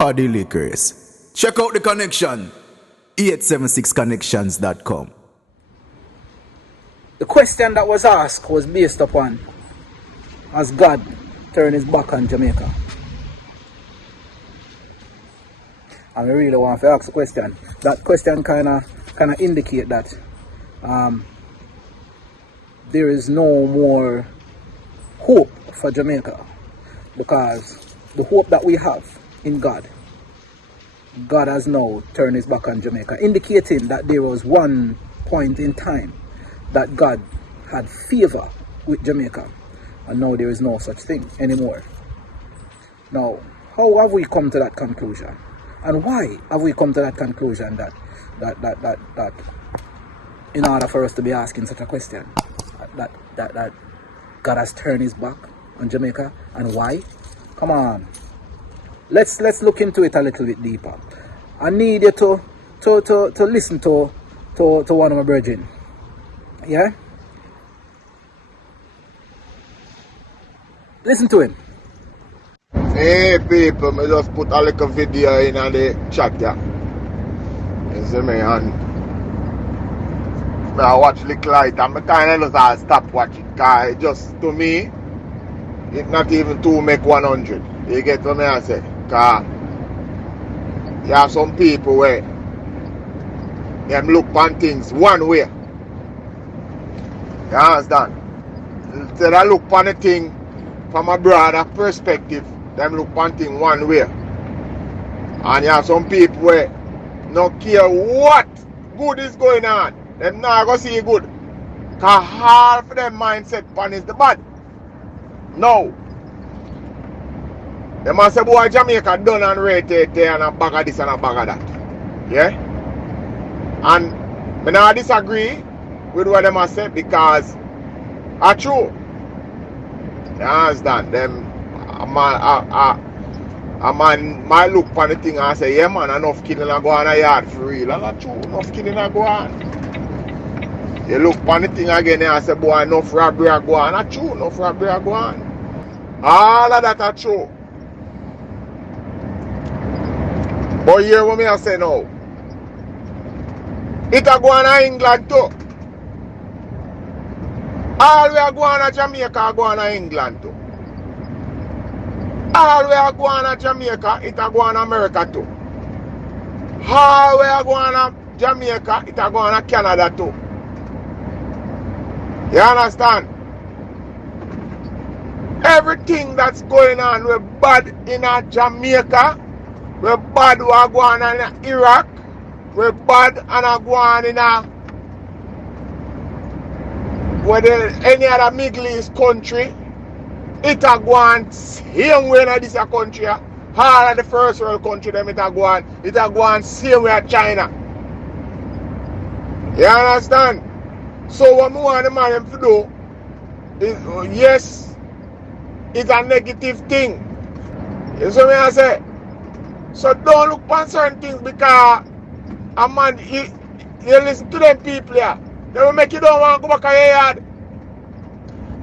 Party Liquors. Check out the connection. 876connections.com. The question that was asked was based upon, has God turned his back on Jamaica? And I really want to ask the question. That question kind of indicate that there is no more hope for Jamaica, because the hope that we have in God has now turned his back on Jamaica, indicating that there was one point in time that God had favor with Jamaica, and now there is no such thing anymore. Now, how have we come to that conclusion? And why have we come to that conclusion that in order for us to be asking such a question, that God has turned his back on Jamaica, and why? Come on. Let's look into it a little bit deeper. I need you to listen to one of my brethren. Yeah? Listen to him. Hey people, I just put a little video in the chat here. You see me, and I watch the light and I kind of just stop watching, because just to me, it's not even 2 make 100. You get what I say? Because you have some people where them look on things one way. You understand? Instead of look on the thing from a broader perspective, them look on thing one way. And you have some people where no care what good is going on, them not going to see good. Because half of them mindset pan is the bad. No. They must say, boy, Jamaica done and rated there and a bag of this and a bag of that. Yeah? And I not disagree with what they must say, because it's true. You understand? Them, a man might look for the thing and say, yeah man, enough killing and go on a yard for real. And that's true, enough killing and go on. You look for the thing again and say, boy, enough robbery and go on. That's true, enough robbery and go on. All of that are true. But hear what I say now. It a go on to England too. All we are going to Jamaica are going to England too. All we are going to Jamaica, it a going to America too. All we are going to Jamaica, it a going to Canada too. You understand? Everything that's going on with bad in Jamaica, with bad we are going on in Iraq, with bad and are going in any other Middle East country, it a go on same way in this country. All of the first world country them it a go on same way at China. You understand? So what I want the man to do is, yes, it's a negative thing. You see what I say? So don't look for certain things, because a man, you listen to them people here. They will make you don't want to go back to your yard.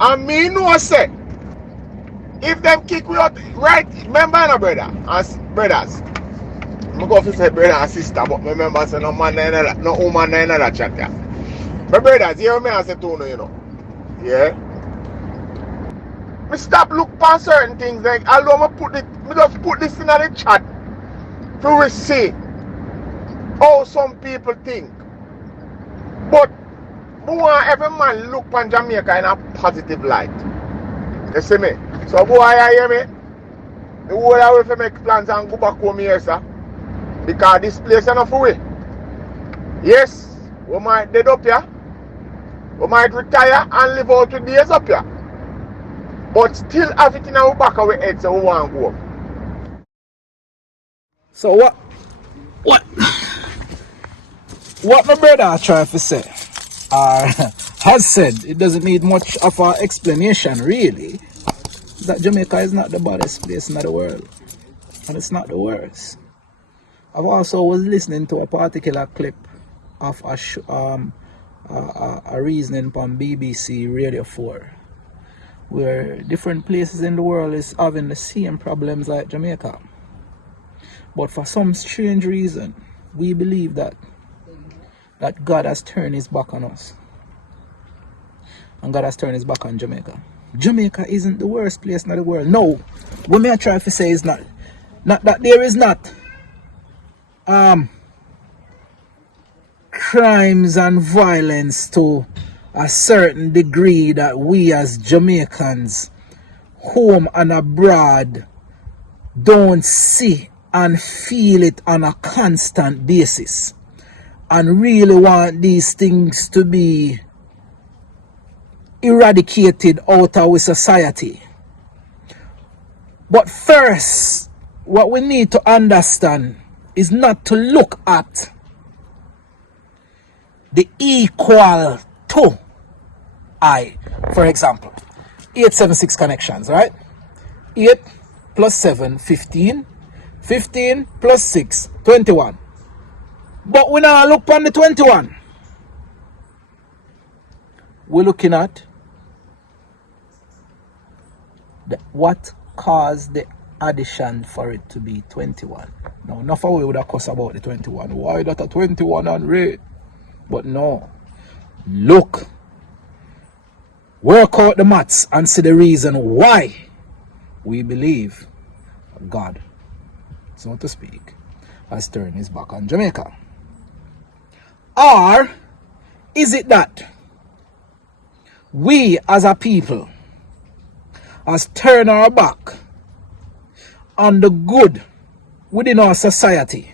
And me know I say, if them kick you out, right, remember no brother, as brothers. I'm going to say brother and sister, but remember I say no man, no woman, no another chat here. My brothers, hear me I say to you, you know. Yeah? Me stop look for certain things, like, although me just put this in the chat to see how some people think. But I want every man look on Jamaica in a positive light. You see me? So boy, you hear me? The whole I will make plans and go back home here, sir. Because this place is enough away. Yes, we might dead up here. We might retire and live out the days up here. But still have it in our back of our head, so we want to go up. So what my brother trying to say, has said, it doesn't need much of an explanation really, that Jamaica is not the baddest place in the world, and it's not the worst. I've also was listening to a particular clip of a reasoning from BBC Radio 4, where different places in the world is having the same problems like Jamaica. But for some strange reason, we believe that God has turned his back on us. And God has turned his back on Jamaica. Jamaica isn't the worst place in the world. No. What me I try to say is not that there is not crimes and violence to a certain degree that we as Jamaicans, home and abroad, don't see and feel it on a constant basis and really want these things to be eradicated out of our society. But first, what we need to understand is not to look at the equal to I. For example, 876 connections, right? 8 plus 7, 15. 15 plus 6, 21. But when I look on the 21, we're looking at what caused the addition for it to be 21. Now, enough of we would have cussed about the 21. Why that a 21 on rate? But no. Look. Work out the maths and see the reason why we believe God, so to speak, has turned his back on Jamaica. Or is it that we as a people has turned our back on the good within our society,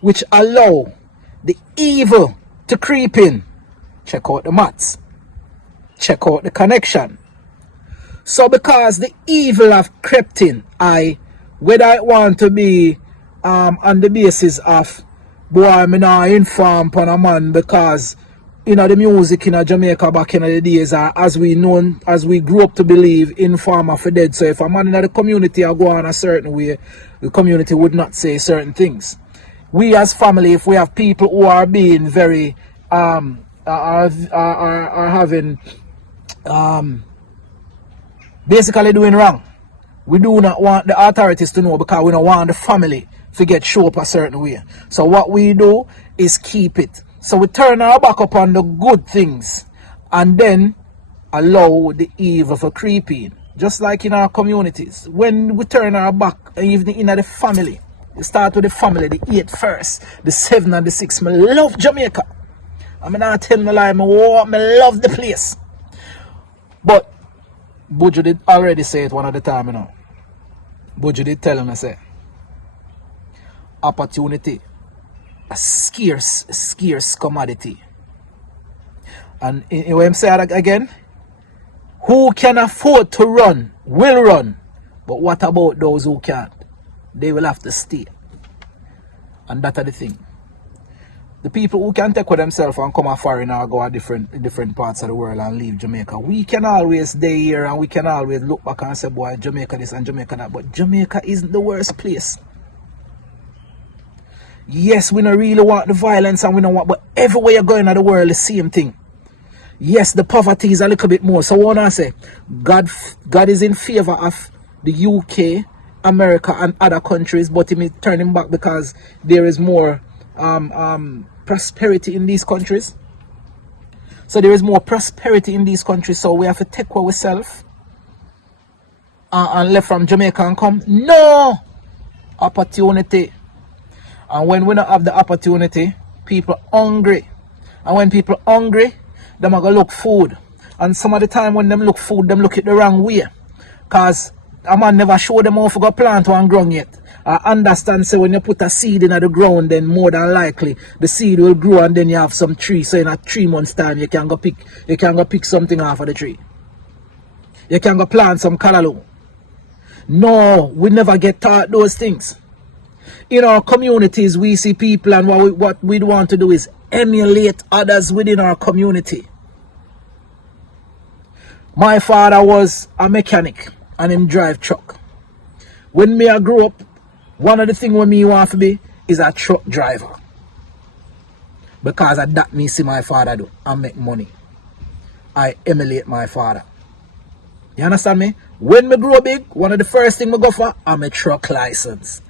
which allow the evil to creep in? Check out the maths. Check out the connection. So because the evil have crept in, whether I want to be on the basis of boy, I'm not informed upon a man because the music in Jamaica back in the days, as we grew up to believe, informer for dead. So if a man in the community are going a certain way, the community would not say certain things. We as family, if we have people who are being very are having basically doing wrong, we do not want the authorities to know because we don't want the family to get show up a certain way. So what we do is keep it. So we turn our back upon the good things and then allow the evil for creeping. Just like in our communities. When we turn our back, even in the family, we start with the family, the 8 first, the 7 and the 6. I love Jamaica. I'm not telling a lie, I love the place. But Buju did already say it one at a time, Buju did tell him, I say, opportunity, a scarce commodity. And when I say that again, who can afford to run will run. But what about those who can't? They will have to stay. And that's the thing. The people who can take with themselves and come foreign or go to different parts of the world and leave Jamaica, we can always stay here and we can always look back and say, boy, Jamaica this and Jamaica that. But Jamaica isn't the worst place. Yes, we don't really want the violence and we don't want, but everywhere you're going in the world, the same thing. Yes, the poverty is a little bit more. So what I say, God is in favor of the UK, America and other countries, but he may turn him back because there is more prosperity in these countries. So there is more prosperity in these countries, so we have to take what we self and left from Jamaica and come. No opportunity. And when we don't have the opportunity, people hungry. And when people hungry, them are going to look food. And some of the time when them look food, them look it the wrong way. Because a man never show them how to go plant one ground yet. I understand, so when you put a seed in the ground, then more than likely the seed will grow and then you have some tree. So in a 3 months time, you can go pick something off of the tree. You can go plant some callaloo. No, we never get taught those things. In our communities, we see people, and what we want to do is emulate others within our community. My father was a mechanic and him drive truck. When me I grew up, one of the things when me want to be is a truck driver. Because of that me see my father do and make money. I emulate my father. You understand me? When me grow big, one of the first things I go for, I'm a truck license.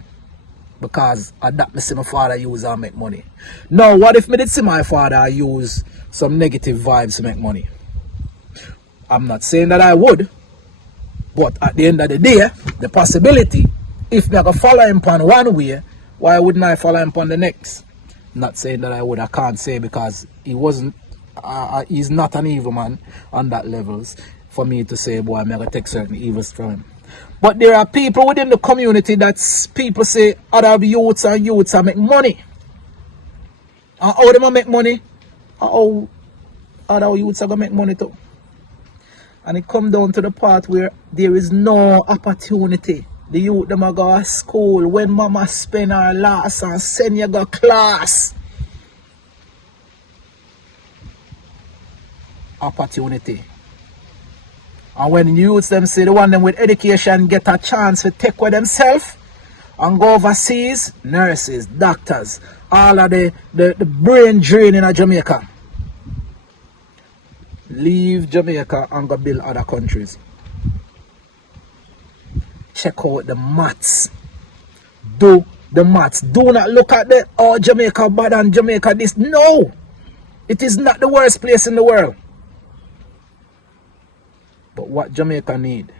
Because I that me see my father use and make money. Now, what if me did see my father use some negative vibes to make money? I'm not saying that I would, but at the end of the day, the possibility, if me I could follow him on one way, why wouldn't I follow him on the next? Not saying that I would, I can't say, because he wasn't, he's not an evil man on that levels for me to say, boy, I'm going to take certain evils from him. But there are people within the community that people say other youths are make money. And how them make money? How other youths are going to make money too. And it come down to the part where there is no opportunity. The youth them a go to school when mama spend her last and send you go class. Opportunity. And when youths them say the one them with education get a chance to take with themselves and go overseas, nurses, doctors, all of the brain drain in Jamaica. Leave Jamaica and go build other countries. Check out the maths. Do the maths. Do not look at the Jamaica bad and Jamaica this. No! It is not the worst place in the world. But what Jamaica need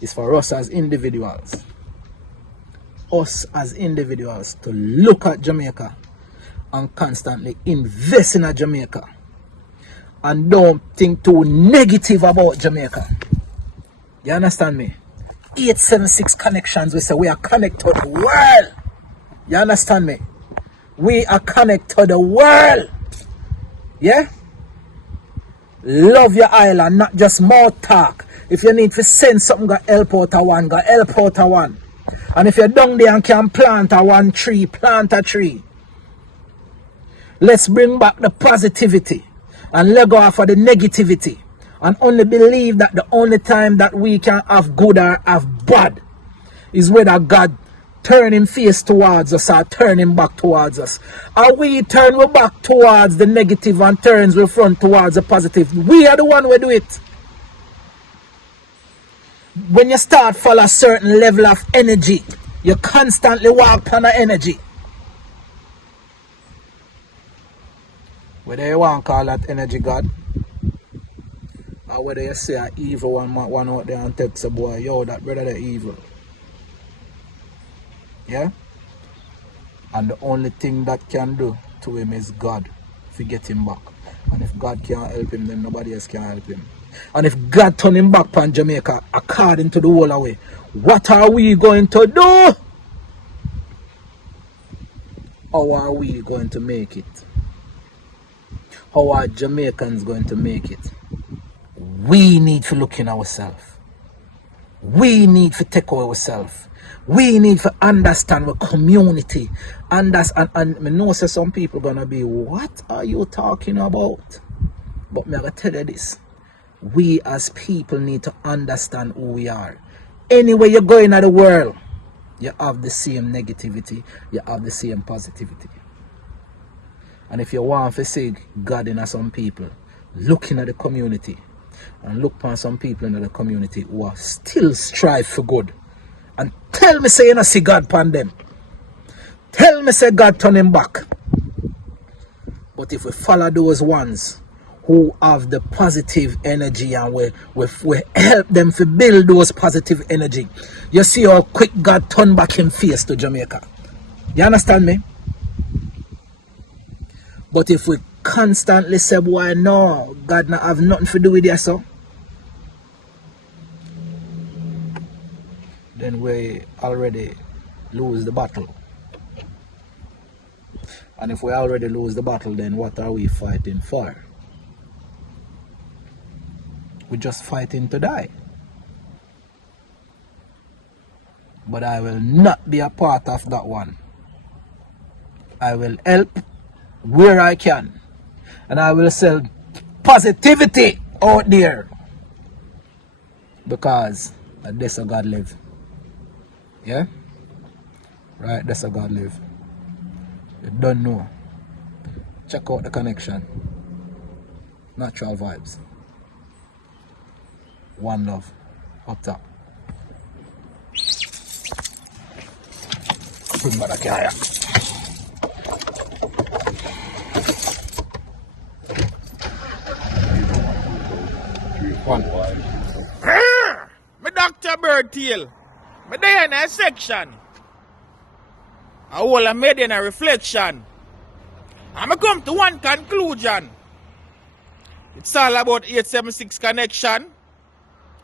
is for us as individuals. Us as individuals to look at Jamaica and constantly invest in Jamaica. And don't think too negative about Jamaica. You understand me? 876 connections, we say we are connected to the world. You understand me? We are connected to the world. Yeah? Love your island, not just mouth talk. If you need to send something, go help out a one, go help out a one. And if you're down there and can plant a one tree, plant a tree. Let's bring back the positivity and let go of the negativity. And only believe that the only time that we can have good or have bad is whether God turn him face towards us or turn him back towards us. Or we turn we back towards the negative and turns we front towards the positive. We are the one who do it. When you start follow a certain level of energy, you constantly walk on the energy. Whether you want to call that energy God, or whether you say an evil one out there and text a boy, yo, that brother they're evil. Yeah? And the only thing that can do to him is God to get him back. And if God can't help him, then nobody else can help him. And if God turn him back on Jamaica according to the whole away, what are we going to do? How are we going to make it? How are Jamaicans going to make it? We need to look in ourselves. We need to take ourselves. We need to understand the community. And I know say some people gonna be, what are you talking about? But me I gotta tell you this. We as people need to understand who we are. Anywhere you go in the world, you have the same negativity, you have the same positivity. And if you want to see God in some people, looking at the community and look upon some people in the community who are still strive for good. And tell me say you don't see God upon them. Tell me say God turn him back. But if we follow those ones who have the positive energy and we help them to build those positive energy, you see how quick God turn back him face to Jamaica. You understand me? But if we constantly say, boy, no, God not have nothing to do with you, so then we already lose the battle. And if we already lose the battle, then what are we fighting for? We're just fighting to die. But I will not be a part of that one. I will help where I can. And I will sell positivity out there. Because that's how God live. Yeah? Right, that's how God live. You don't know. Check out the connection. Natural vibes. One love. Up top. swing by the carrier. Me Dr. Birdtail. Me there in a section. I will have made in a reflection. And I come to one conclusion. It's all about 876 connection.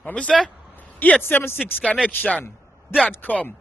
What me say? 876 connection.com.